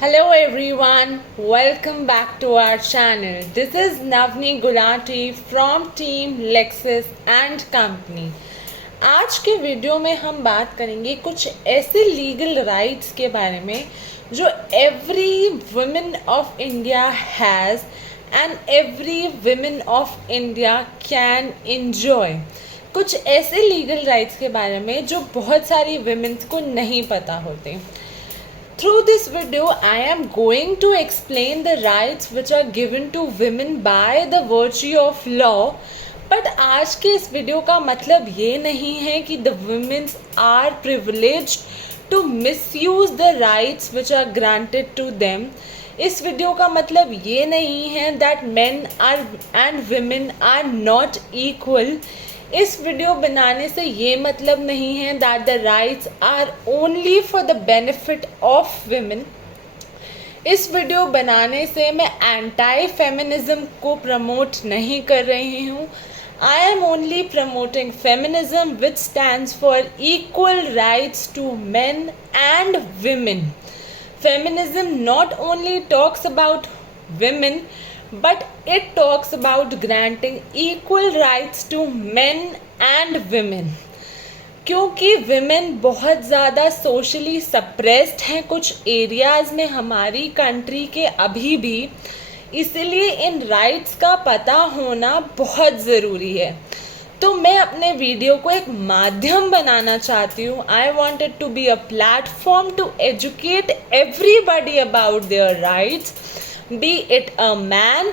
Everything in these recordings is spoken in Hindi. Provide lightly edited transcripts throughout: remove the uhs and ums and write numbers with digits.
Hello everyone, welcome back to our channel. This is Navni Gulati from Team Lexus and Company. आज के वीडियो में हम बात करेंगे कुछ ऐसे लीगल राइट्स के बारे में जो every women of India has and every women of India can enjoy. कुछ ऐसे लीगल राइट्स के बारे में जो बहुत सारी वुमेन्स को नहीं पता होते. Through this video, I am going to explain the rights which are given to women by the virtue of law. But आज के इस वीडियो का मतलब ये नहीं है कि the women are privileged to misuse the rights which are granted to them. इस वीडियो का मतलब ये नहीं है that men are and women are not equal. इस वीडियो बनाने से ये मतलब नहीं है that the rights are only for the benefit of women. इस वीडियो बनाने से मैं एंटी फेमिनिज्म को प्रमोट नहीं कर रही हूँ. I am only promoting feminism which stands for equal rights to men and women. Feminism not only talks about women but it talks about granting equal rights to men and women. क्योंकि women बहुत ज़्यादा socially suppressed हैं कुछ एरियाज़ में हमारी कंट्री के अभी भी, इसलिए इन राइट्स का पता होना बहुत ज़रूरी है. तो मैं अपने वीडियो को एक माध्यम बनाना चाहती हूँ. I wanted to be a platform to educate everybody about their rights, be it a man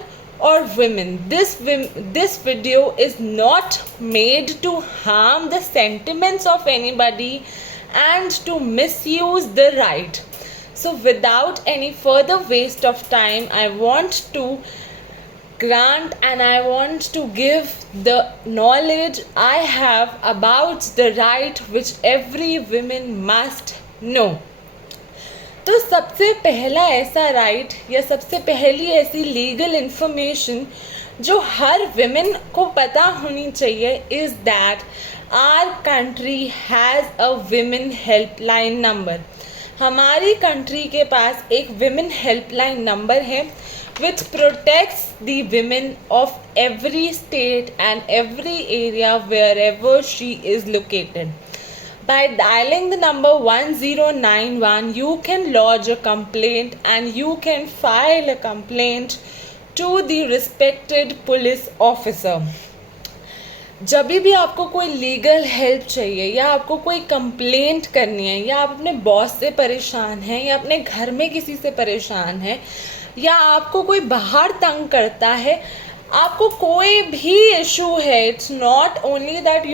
or women. This video is not made to harm the sentiments of anybody and to misuse the right. So without any further waste of time, I want to grant and I want to give the knowledge I have about the right which every woman must know. तो सबसे पहला ऐसा राइट या सबसे पहली ऐसी लीगल इन्फॉर्मेशन जो हर विमेन को पता होनी चाहिए is that our country has a women helpline number. हमारी कंट्री के पास एक विमेन हेल्पलाइन नंबर है which protects the women of every state and every area wherever she is located. By dialing the number 1091, you can lodge a complaint and you can file a complaint to the respected police officer. जब भी आपको कोई लीगल हेल्प चाहिए या आपको कोई कंप्लेंट करनी है या आप अपने बॉस से परेशान हैं या अपने घर में किसी से परेशान है या आपको कोई बाहर तंग करता है, आपको कोई भी इशू है, it's not only that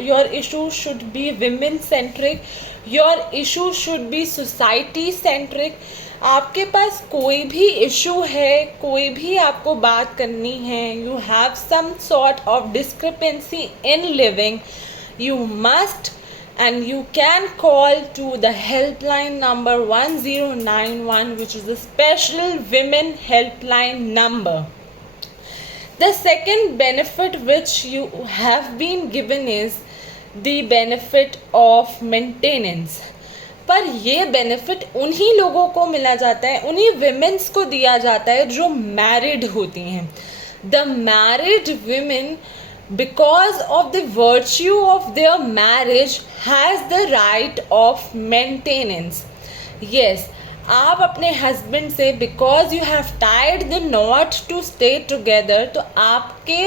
your issue should be women centric, your issue should be society centric. आपके पास कोई भी इशू है, कोई भी आपको बात करनी है, you have some sort of discrepancy in living, you must and you can call to the helpline number 1091, which is a special women helpline number. The second benefit which you have been given is the benefit of maintenance. पर ये बेनिफिट उन्हीं लोगों को मिला जाता है, उन्हीं विमेन्स को दिया जाता है जो मैरिड होती हैं. The married women, because of the virtue of their marriage, has the right of maintenance. Yes, आप अपने हस्बैंड से because you have tied the knot to stay together, तो आपके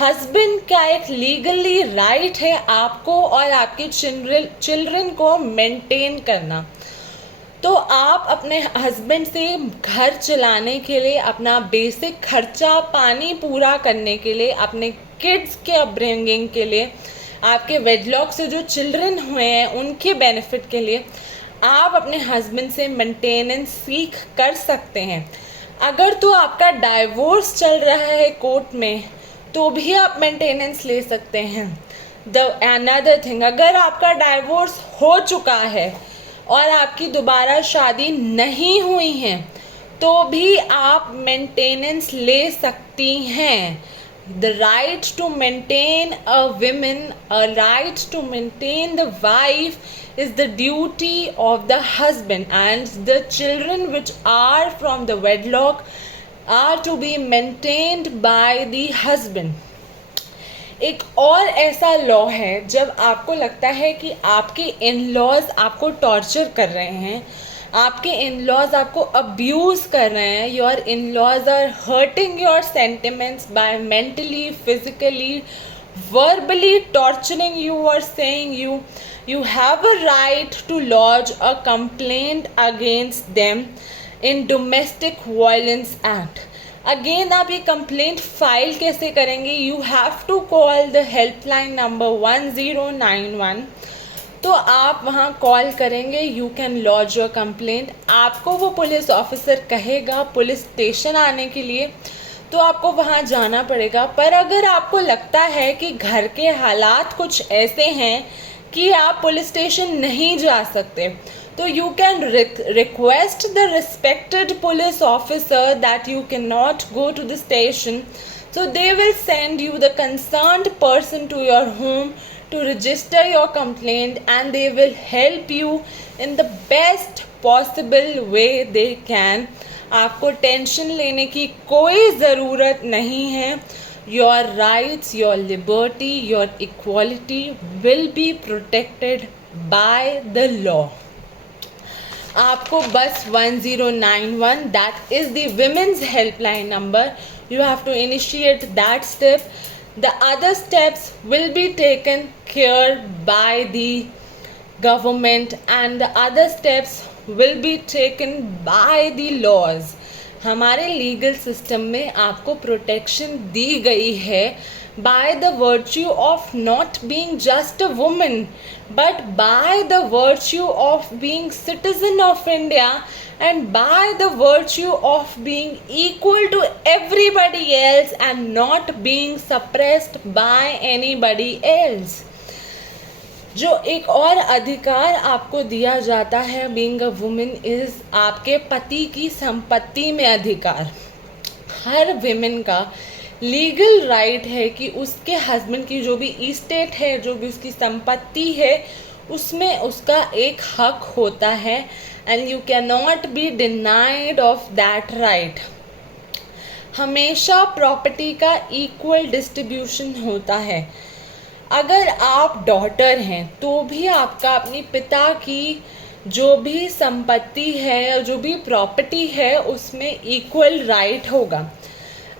हस्बैंड का एक लीगली राइट है आपको और आपके चिल्ड्रन को मेंटेन करना. तो आप अपने हस्बैंड से घर चलाने के लिए, अपना बेसिक खर्चा पानी पूरा करने के लिए, अपने किड्स के अपब्रिंगिंग के लिए, आपके वेडलॉक से जो चिल्ड्रन हुए हैं उनके बेनिफिट के लिए आप अपने हस्बैंड से मेंटेनेंस सीख कर सकते हैं. अगर तो आपका डाइवोर्स चल रहा है कोर्ट में तो भी आप मेंटेनेंस ले सकते हैं. द अनदर थिंग, अगर आपका डाइवोर्स हो चुका है और आपकी दोबारा शादी नहीं हुई है तो भी आप मेंटेनेंस ले सकती हैं. the right to maintain a woman, a right to maintain the wife is the duty of the husband, and the children which are from the wedlock are to be maintained by the husband. एक और ऐसा लॉ है जब आपको लगता है कि आपके इन लॉज आपको टॉर्चर कर रहे हैं, आपके इन लॉज आपको अब्यूज़ कर रहे हैं, your in laws are hurting your sentiments by mentally, physically, verbally torturing you or saying you have a right to lodge a complaint against them in domestic violence act. Again आप ये कंप्लेंट फाइल कैसे करेंगे? You have to call the helpline number 1091. तो आप वहाँ कॉल करेंगे, you can lodge your complaint. आपको वो पुलिस ऑफिसर कहेगा पुलिस स्टेशन आने के लिए, तो आपको वहाँ जाना पड़ेगा. पर अगर आपको लगता है कि घर के हालात कुछ ऐसे हैं कि आप पुलिस स्टेशन नहीं जा सकते, तो you can request the respected police officer that you cannot go to the station. So they will send you the concerned person to your home to register your complaint, and they will help you in the best possible way they can. आपको टेंशन लेने की कोई ज़रूरत नहीं है. Your rights, your liberty, your equality will be protected by the law. आपको बस 1091, that is the women's helpline number, you have to initiate that step. The other steps will be taken care by the government, and the other steps will be taken by the laws. हमारे लीगल सिस्टम में आपको प्रोटेक्शन दी गई है by the virtue of not being just a woman, but by the virtue of being citizen of India, and by the virtue of being equal to everybody else and not being suppressed by anybody else. जो एक और अधिकार आपको दिया जाता है बीइंग अ वुमेन इज़ आपके पति की संपत्ति में अधिकार. हर विमेन का लीगल राइट है कि उसके हस्बैंड की जो भी इस्टेट है, जो भी उसकी संपत्ति है, उसमें उसका एक हक होता है, and you can not be denied of that right. हमेशा प्रॉपर्टी का इक्वल डिस्ट्रीब्यूशन होता है. अगर आप डॉटर हैं तो भी आपका अपने पिता की जो भी संपत्ति है, जो भी प्रॉपर्टी है, उसमें इक्वल राइट होगा.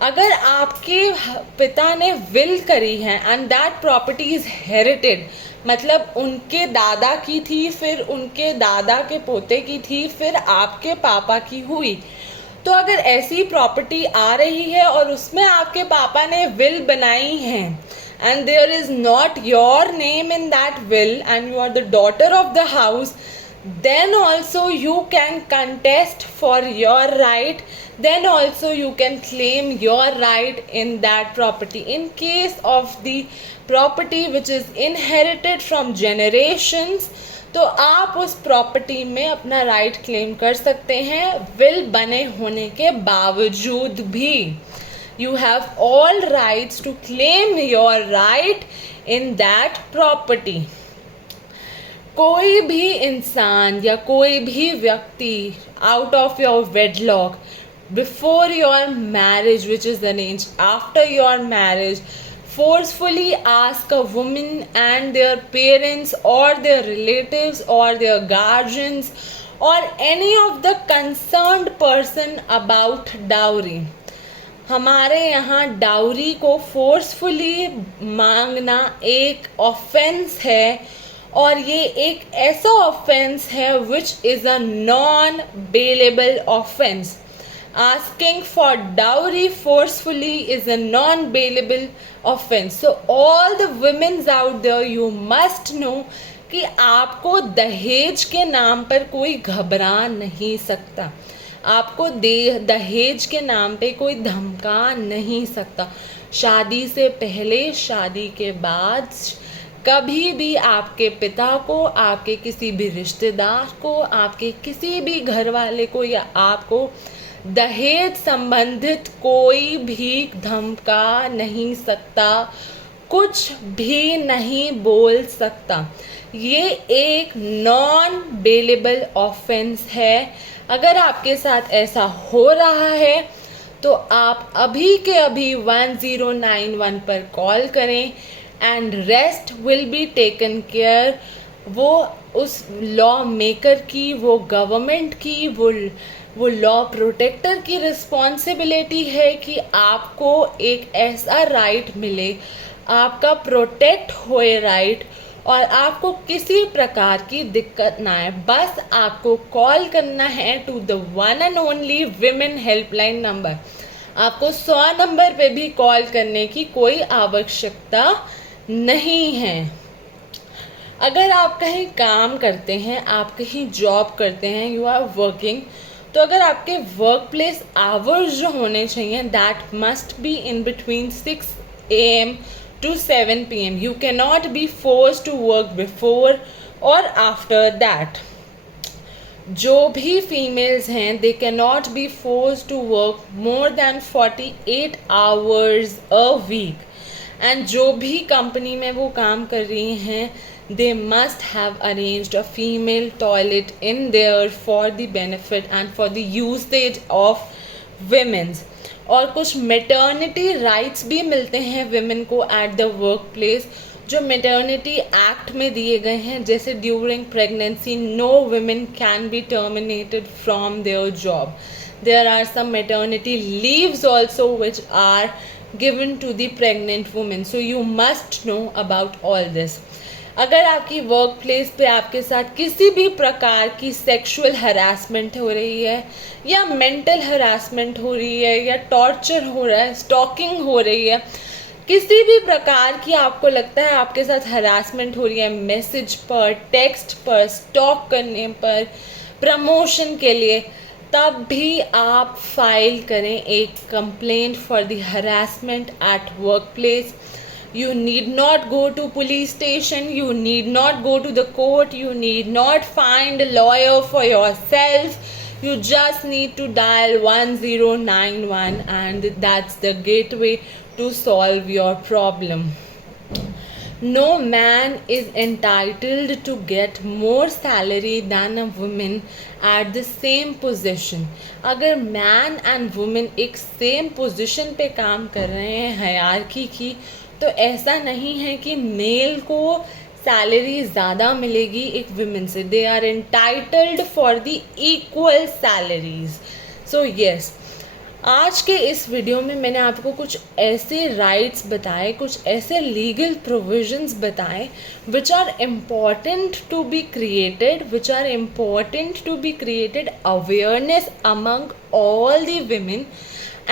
अगर आपके पिता ने विल करी है एंड दैट प्रॉपर्टी इज़ हेरिटेड, मतलब उनके दादा की थी, फिर उनके दादा के पोते की थी, फिर आपके पापा की हुई, तो अगर ऐसी प्रॉपर्टी आ रही है और उसमें आपके पापा ने विल बनाई है and there is not your name in that will and you are the daughter of the house, then also you can contest for your right, then also you can claim your right in that property. In case of the property which is inherited from generations, तो आप उस प्रॉपर्टी में अपना राइट क्लेम कर सकते हैं विल बने होने के बावजूद भी. You have all rights to claim your right in that property. कोई भी इंसान या कोई भी व्यक्ति out of your wedlock, before your marriage which is arranged, after your marriage, forcefully ask a woman and their parents or their relatives or their guardians or any of the concerned person about dowry. हमारे यहाँ डाउरी को फोर्सफुली मांगना एक ऑफेंस है, और ये एक ऐसा ऑफेंस है which is a non bailable offence. Asking for dowry forcefully is a non bailable offence. So all the womens out there, you must know कि आपको दहेज के नाम पर कोई घबरा नहीं सकता. आपको दहेज के नाम पे कोई धमका नहीं सकता. शादी से पहले, शादी के बाद कभी भी आपके पिता को, आपके किसी भी रिश्तेदार को, आपके किसी भी घर वाले को या आपको दहेज संबंधित कोई भी धमका नहीं सकता, कुछ भी नहीं बोल सकता। ये एक नॉन बेलेबल ऑफेंस है। अगर आपके साथ ऐसा हो रहा है तो आप अभी के अभी 1091 पर कॉल करें and rest will be taken care. वो उस लॉ मेकर की, वो गवर्नमेंट की, वो लॉ प्रोटेक्टर की रिस्पॉन्सिबिलिटी है कि आपको एक ऐसा राइट मिले, आपका प्रोटेक्ट होए राइट, और आपको किसी प्रकार की दिक्कत ना आए। बस आपको कॉल करना है to the one and only women helpline number. आपको 100 नंबर पे भी कॉल करने की कोई आवश्यकता नहीं है। अगर आप कहीं काम करते हैं, आप कहीं जॉब करते हैं, यू आर वर्किंग, तो अगर आपके वर्क प्लेस आवर्स जो होने चाहिए that must be in between 6 AM to 7 PM. You cannot be forced to work before or after that. जो भी फीमेल्स हैं they cannot be forced to work more than 48 hours a week. And जो भी कंपनी में वो काम कर रही हैं they must have arranged a female toilet in there for the benefit and for the usage of women's. और कुछ मेटर्निटी राइट्स भी मिलते हैं विमेन को एट द वर्क प्लेस, जो मेटर्निटी एक्ट में दिए गए हैं। जैसे during pregnancy no women can be terminated from their job. There are some maternity leaves also which are given to the pregnant women, so you must know about all this. अगर आपकी वर्क प्लेस पे आपके साथ किसी भी प्रकार की सेक्सुअल हरासमेंट हो रही है या मेंटल हरासमेंट हो रही है या टॉर्चर हो रहा है, स्टॉकिंग हो रही है, किसी भी प्रकार की आपको लगता है आपके साथ हरासमेंट हो रही है, मैसेज पर, टेक्स्ट पर, स्टॉक करने पर, प्रमोशन के लिए, तब भी आप फाइल करें एक complaint for the harassment at work place. You need not go to police station, you need not go to the court, you need not find a lawyer for yourself. You just need to dial 1091 and that's the gateway to solve your problem. No man is entitled to get more salary than a woman at the same position. अगर man and woman एक same position पे काम कर रहे हैं हायरार्की की, तो ऐसा नहीं है कि मेल को सैलरी ज़्यादा मिलेगी एक विमेन से। They are entitled for the equal salaries. So yes, आज के इस वीडियो में मैंने आपको कुछ ऐसे राइट्स बताए, कुछ ऐसे लीगल प्रोविजंस बताए which are important to be created, which are important to be created awareness among all the women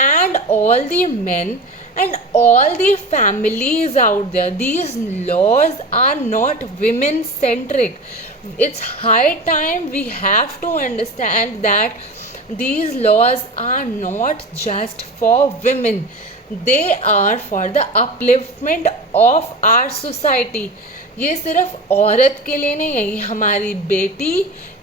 and all the men and all the families out there. These laws are not women centric. It's high time we have to understand that these laws are not just for women. They are for the upliftment of our society. ये सिर्फ औरत के लिए नहीं है, ये हमारी बेटी,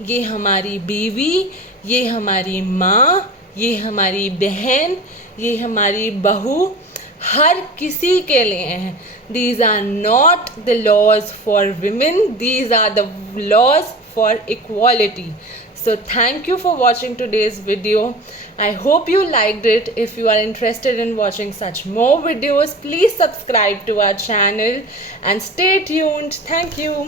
ये हमारी बीवी, ये हमारी माँ, ये हमारी बहन, ये हमारी बहू, हर किसी के लिए हैं. These are not the laws for women, these are the laws for equality. So thank you for watching today's video. I hope you liked it. If you are interested in watching such more videos, please subscribe to our channel and stay tuned. Thank you.